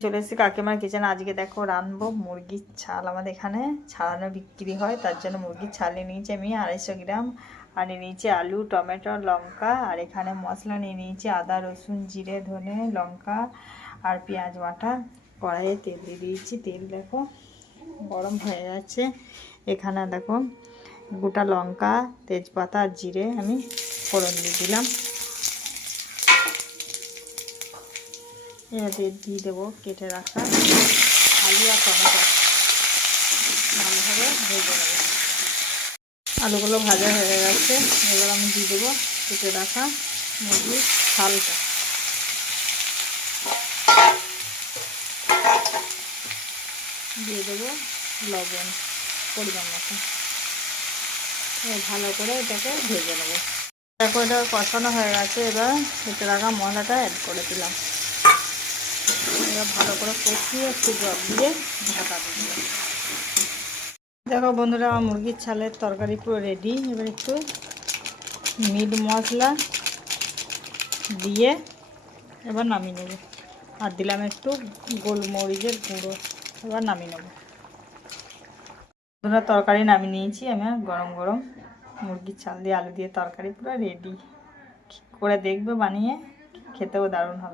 চলে এসেছি কাকিমার কিচেনে। আজকে দেখো রানবো মুরগির ছাল। আমাদের এখানে ছাড়ানো বিক্রি হয়, তার জন্য মুরগির ছাল নিয়ে নিয়েছি আমি 250 গ্রাম। আর নিয়ে নিয়েছি আলু, টমেটো, লঙ্কা। আর এখানে মশলা নিয়ে নিয়েছি আদা, রসুন, জিরে, ধনে, লঙ্কা আর পেঁয়াজ বাটা। কড়াইয়ে তেল দিয়ে দিয়েছি। তেল দেখো গরম হয়ে যাচ্ছে। এখানে দেখো গোটা লঙ্কা, তেজপাতা আর জিরে আমি ফোড়ন দিয়ে দিলাম। এবার দিয়ে দেবো কেটে রাখা আলু আর টমেটো। ভালোভাবে ভেজে নেবো। আলুগুলো ভাজা হয়ে গেছে। এবার আমি দিয়ে দেবো কেটে রাখা মুরগির ছালটা। দিয়ে দেবো লবণ পরিমাণ মতো। ভালো করে এটাকে ভেজে নেবো। দেখো এটা কষানো হয়ে গেছে। এবার কেটে রাখা মশলাটা অ্যাড করে দিলাম। এবার ভালো করে কষিয়ে একটু জল দিয়ে ঢাকা দিয়ে দিলাম। দেখো বন্ধুরা, আমার মুরগির ছালের তরকারি পুরো রেডি। এবার একটু মিট মশলা দিয়ে এবার নামিয়ে নেব। আর দিলাম একটু গোলমরিচের গুঁড়ো। এবার নামিয়ে নেব। বন্ধুরা, তরকারি নামিয়ে নিয়েছি আমি। গরম গরম মুরগির ছাল দিয়ে আলু দিয়ে তরকারি পুরো রেডি। করে দেখবে বানিয়ে, খেতেও দারুণ হবে।